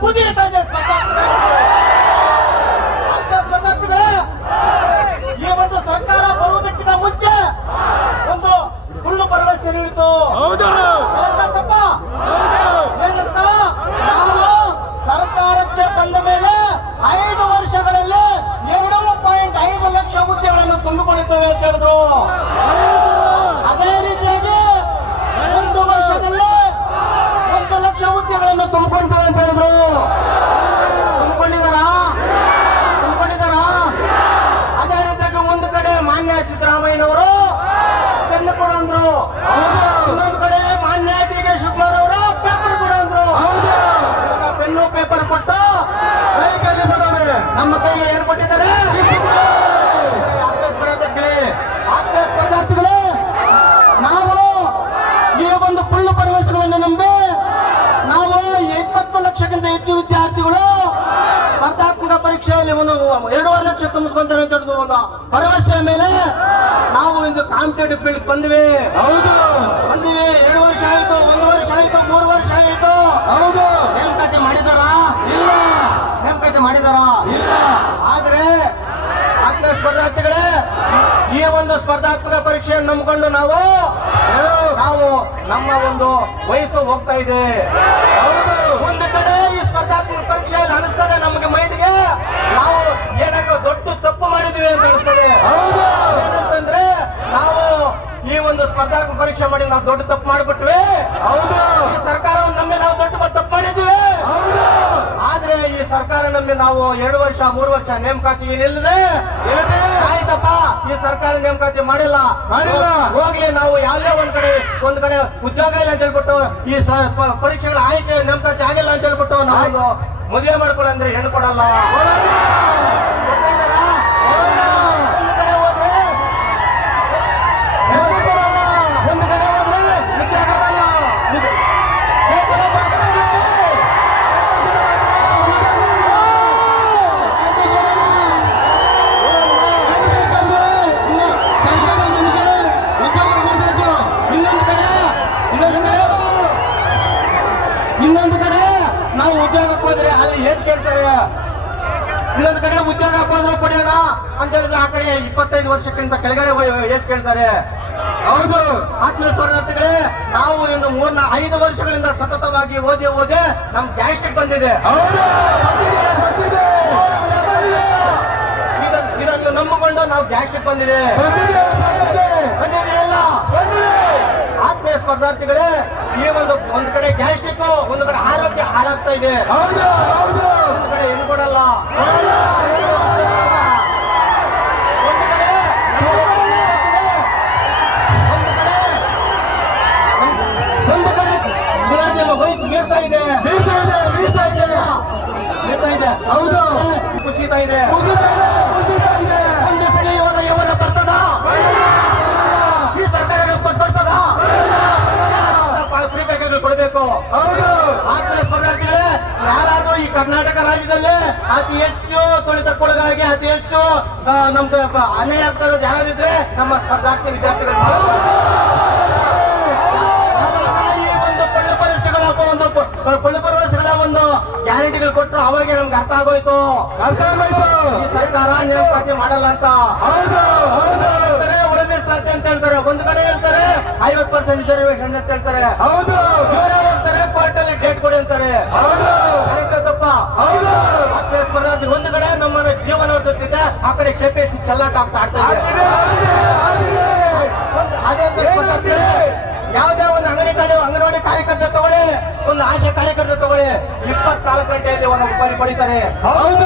புதிய தந்த ಇನ್ನೊಂದು ಕಡೆ ಮಾನ್ಯ ಡಿ ಕೆ ಶಿವಕುಮಾರ್ ಅವರು ಪೇಪರ್ ಕೊಡು ಅಂದ್ರು ಪೆನ್ನು ಪೇಪರ್ ಕೊಟ್ಟು ನಮ್ಮ ಕೈಗೆ ಏನು ಕೊಟ್ಟಿದ್ದಾರೆ? ಸ್ಪರ್ಧಾರ್ಥಿಗಳೇ, ನಾವು ಈ ಒಂದು ಪುಳ್ಳು ಭರವಸೆಗಳನ್ನು ನಂಬಿ ನಾವು ಇಪ್ಪತ್ತು ಲಕ್ಷಕ್ಕಿಂತ ಹೆಚ್ಚು ವಿದ್ಯಾರ್ಥಿಗಳು ಸ್ಪರ್ಧಾತ್ಮಕ ಪರೀಕ್ಷೆಯಲ್ಲಿ ಒಂದು ಎರಡೂವರೆ ಲಕ್ಷ ತುಂಬಿಸ್ಕೊಂತಾರೆ ಅಂತ ಒಂದು ಭರವಸೆಯ ಮೇಲೆ ಇಂದು ಕಾಂಪಿಟೇಟಿವ್ ಫೀಲ್ಡ್ ಬಂದ್ವಿ. ಹೌದು. ಬಂದಿವಿ. ಎರಡು ವರ್ಷ ಆಯ್ತು. ಒಂದು ವರ್ಷ ಆಯ್ತು. ಮೂರು ವರ್ಷ ಆಯ್ತು. ಹೌದು. ನೇಮಕಾತಿ ಮಾಡಿದಾರ? ಇಲ್ಲ. ನೇಮಕಾತಿ ಮಾಡಿದಾರ? ಇಲ್ಲ. ಆದ್ರೆ ಆತ್ಮ ಸ್ಪರ್ಧಾರ್ಥಿಗಳೇ ಈ ಒಂದು ಸ್ಪರ್ಧಾತ್ಮಕ ಪರೀಕ್ಷೆಯನ್ನು ನಂಬಿಕೊಂಡು ನಾವು ನಾವು ನಮ್ಮ ಒಂದು ವಯಸ್ಸು ಹೋಗ್ತಾ ಇದೆ. ಹೌದು. ಒಂದು ಕಡೆ ಈ ಸ್ಪರ್ಧಾತ್ಮಕ ಪರೀಕ್ಷೆ ಅನಿಸ್ತದೆ ನಮಗೆ ಮೈಂಡ್ಗೆ ನಾವು ಏನಕ್ಕ ದೊಡ್ಡ ತಪ್ಪು ಮಾಡಿದ್ವಿ ಅಂತ ಅನಿಸ್ತದೆ. ಏನಂತಂದ್ರೆ ನಾವು ಈ ಒಂದು ಪರೀಕ್ಷೆ ಮಾಡಿ ನಾವು ದೊಡ್ಡ ತಪ್ಪು ಮಾಡಿಬಿಟ್ವಿ. ಹೌದು. ಈ ಸರ್ಕಾರವನ್ನು ನಂಬಿ ನಾವು ದೊಡ್ಡ ತಪ್ಪು ಮಾಡಿದ್ವಿ. ಹೌದು. ಆದ್ರೆ ಈ ಸರ್ಕಾರ ನಮ್ಮ ನಾವು ಎರಡು ವರ್ಷ ಮೂರು ವರ್ಷ ನೇಮಕಾತಿ ನಿಲ್ಲದೆ ಆಯ್ತಪ್ಪ. ಈ ಸರ್ಕಾರ ನೇಮಕಾತಿ ಮಾಡಿಲ್ಲ. ಮಾಡಿಲ್ಲ. ಹೋಗ್ಲಿ ನಾವು ಯಾವ್ದೇ ಒಂದ್ ಕಡೆ ಒಂದ್ ಕಡೆ ಉದ್ಯೋಗ ಇಲ್ಲ ಅಂತ ಹೇಳ್ಬಿಟ್ಟು ಈ ಪರೀಕ್ಷೆಗಳ ಆಯ್ಕೆ ನೇಮಕಾತಿ ಆಗಿಲ್ಲ ಅಂತ ಹೇಳ್ಬಿಟ್ಟು ನಾವು ಮದುವೆ ಮಾಡ್ಕೊಳ್ಳಂದ್ರೆ ಹೆಣ್ಣು ಕೊಡಲ್ಲ. ಉದ್ಯೋಗಕ್ಕೆ ಹೋದ್ರೆ ಅಲ್ಲಿ ಏನ್ ಕೇಳ್ತಾರೆ? ಇನ್ನೊಂದ್ ಕಡೆ ಉದ್ಯೋಗಕ್ಕೆ ಹೋದ್ರೆ ಕೊಡೋಣ ಅಂತ ಹೇಳಿದ್ರೆ ಆ ಕಡೆ ಇಪ್ಪತ್ತೈದು ವರ್ಷಕ್ಕಿಂತ ಕೆಳಗಡೆ ಏನ್ ಕೇಳ್ತಾರೆ? ಹೌದು ಆತ್ಮೀಯ ಸ್ಪರ್ಧಾರ್ಥಿಗಳೇ ನಾವು ಇನ್ನು ಮೂರ್ನ ಐದು ವರ್ಷಗಳಿಂದ ಸತತವಾಗಿ ಓದಿ ಓದಿ ನಮ್ ಗ್ಯಾಸ್ಟ್ರಿಕ್ ಬಂದಿದೆ. ಹೌದು ಇದನ್ನ- ನಂಬಿಕೊಂಡು ನಾವು ಗ್ಯಾಸ್ಟ್ರಿಕ್ ಬಂದಿದೆ. ಬಂದಿದೆ. ಆತ್ಮೀಯ ಸ್ಪರ್ಧಾರ್ಥಿಗಳೇ ಈ ಒಂದು ಒಂದು ಕಡೆ ಗ್ಯಾಸ್ಟ್ರಿಕ್ ಒಂದು ಕಡೆ ಹಾಳಾಗ್ತಾ ಇದೆ. ಹೌದು ಹೌದು. ಒಂದು ಕಡೆ ಹೆಣ್ಣು ಕೊಡಲ್ಲ. ಒಂದು ಕಡೆ. ನಮ್ಗೆ ಒತ್ತಡ ಆಗ್ತಿದೆ. ಒಂದು ಕಡೆ. ಒಂದು ಕಡೆ. ದಿನಾದಿನ ವಯಸ್ಸು ಮೀರ್ತಾ ಇದೆ. ಮೀರ್ತಾ ಇದೆ ಮೀರ್ತಾ ಇದೆ. ಮೀರ್ತಾ ಇದೆ. ಹೌದು. ಕುಸಿತಾ ಇದೆ ಒಂದು ಸ್ನೇಹವಾದ ಯವನ ಬರ್ತದ ಈ ಸರ್ಕಾರ ನಮ್ಗೆ ಬರ್ತದ ಫ್ರೀ ಪ್ಯಾಕೇಜ್ ಕೊಡಬೇಕು ಹೌದು ಆತ್ಮೀಯ ಸ್ಪರ್ಧಾರ್ಥಿಗಳೇ ಯಾರಾದ್ರೂ ಈ ಕರ್ನಾಟಕ ರಾಜ್ಯದಲ್ಲಿ ಅತಿ ಹೆಚ್ಚು ತುಳಿತಕ್ಕೊಳಗಾಗಿ ಅತಿ ಹೆಚ್ಚು ನಮ್ದು ನಮ್ಗೆ ಅನ್ಯಾಯ ಆಗ್ತಾ ಇರೋದು ಯಾರಾದಿದ್ರೆ ನಮ್ಮ ಸ್ಪರ್ಧಾರ್ಥಿ ವಿದ್ಯಾರ್ಥಿಗಳು. ಒಂದು ಕೊಳ್ಳು ಒಂದು ಕೊಳ್ಳು ಒಂದು ಗ್ಯಾರಂಟಿಗಳು ಕೊಟ್ಟರು ಅವಾಗೆ ನಮ್ಗೆ ಅರ್ಥ ಆಗೋಯ್ತು. ಅರ್ಥ ಆಗೋಯ್ತು. ಈ ಸರ್ಕಾರ ನೇಮಕಾತಿ ಮಾಡಲ್ಲ ಅಂತ. ಹೌದು ಹೌದು. ಹೇಳ್ತಾರೆ ಸಾಧ್ಯ ಅಂತ ಹೇಳ್ತಾರೆ. ಒಂದು ಕಡೆ ಹೇಳ್ತಾರೆ ಐವತ್ ಪರ್ಸೆಂಟ್ ರಿಸರ್ವೇಶನ್ ಅಂತ ಹೇಳ್ತಾರೆ. ಹೌದು. ಹೇಳ್ತಾರೆ ಕೋರ್ಟ್ ಅಲ್ಲಿ ಡೇಟ್ ಕೊಡಿ ಅಂತಾರೆ. ಹೌದು. ಕರೆಕ್ಟ್ ತಪ್ಪ ಹೌದು. ಆ ಕಡೆ ಕೆಪಿಎಸ್ಸಿ ಚಲ್ಲಾಟ ಆಗ್ತಾ ಆಡ್ತಾ ಇದೆ. ಒಂದು- ಅಂಗಡಿ ಅಂಗನವಾಡಿ ಅಂಗನವಾಡಿ ಕಾರ್ಯಕರ್ತ ತಗೊಳ್ಳಿ ಒಂದು ಆಶಾ ಕಾರ್ಯಕರ್ತ ತಗೊಳ್ಳಿ. ಇಪ್ಪತ್ನಾಲ್ಕು ಗಂಟೆಯಲ್ಲಿ ಒಂದು ಉಪಾರಿ ಪಡಿತಾರೆ. ಹೌದು.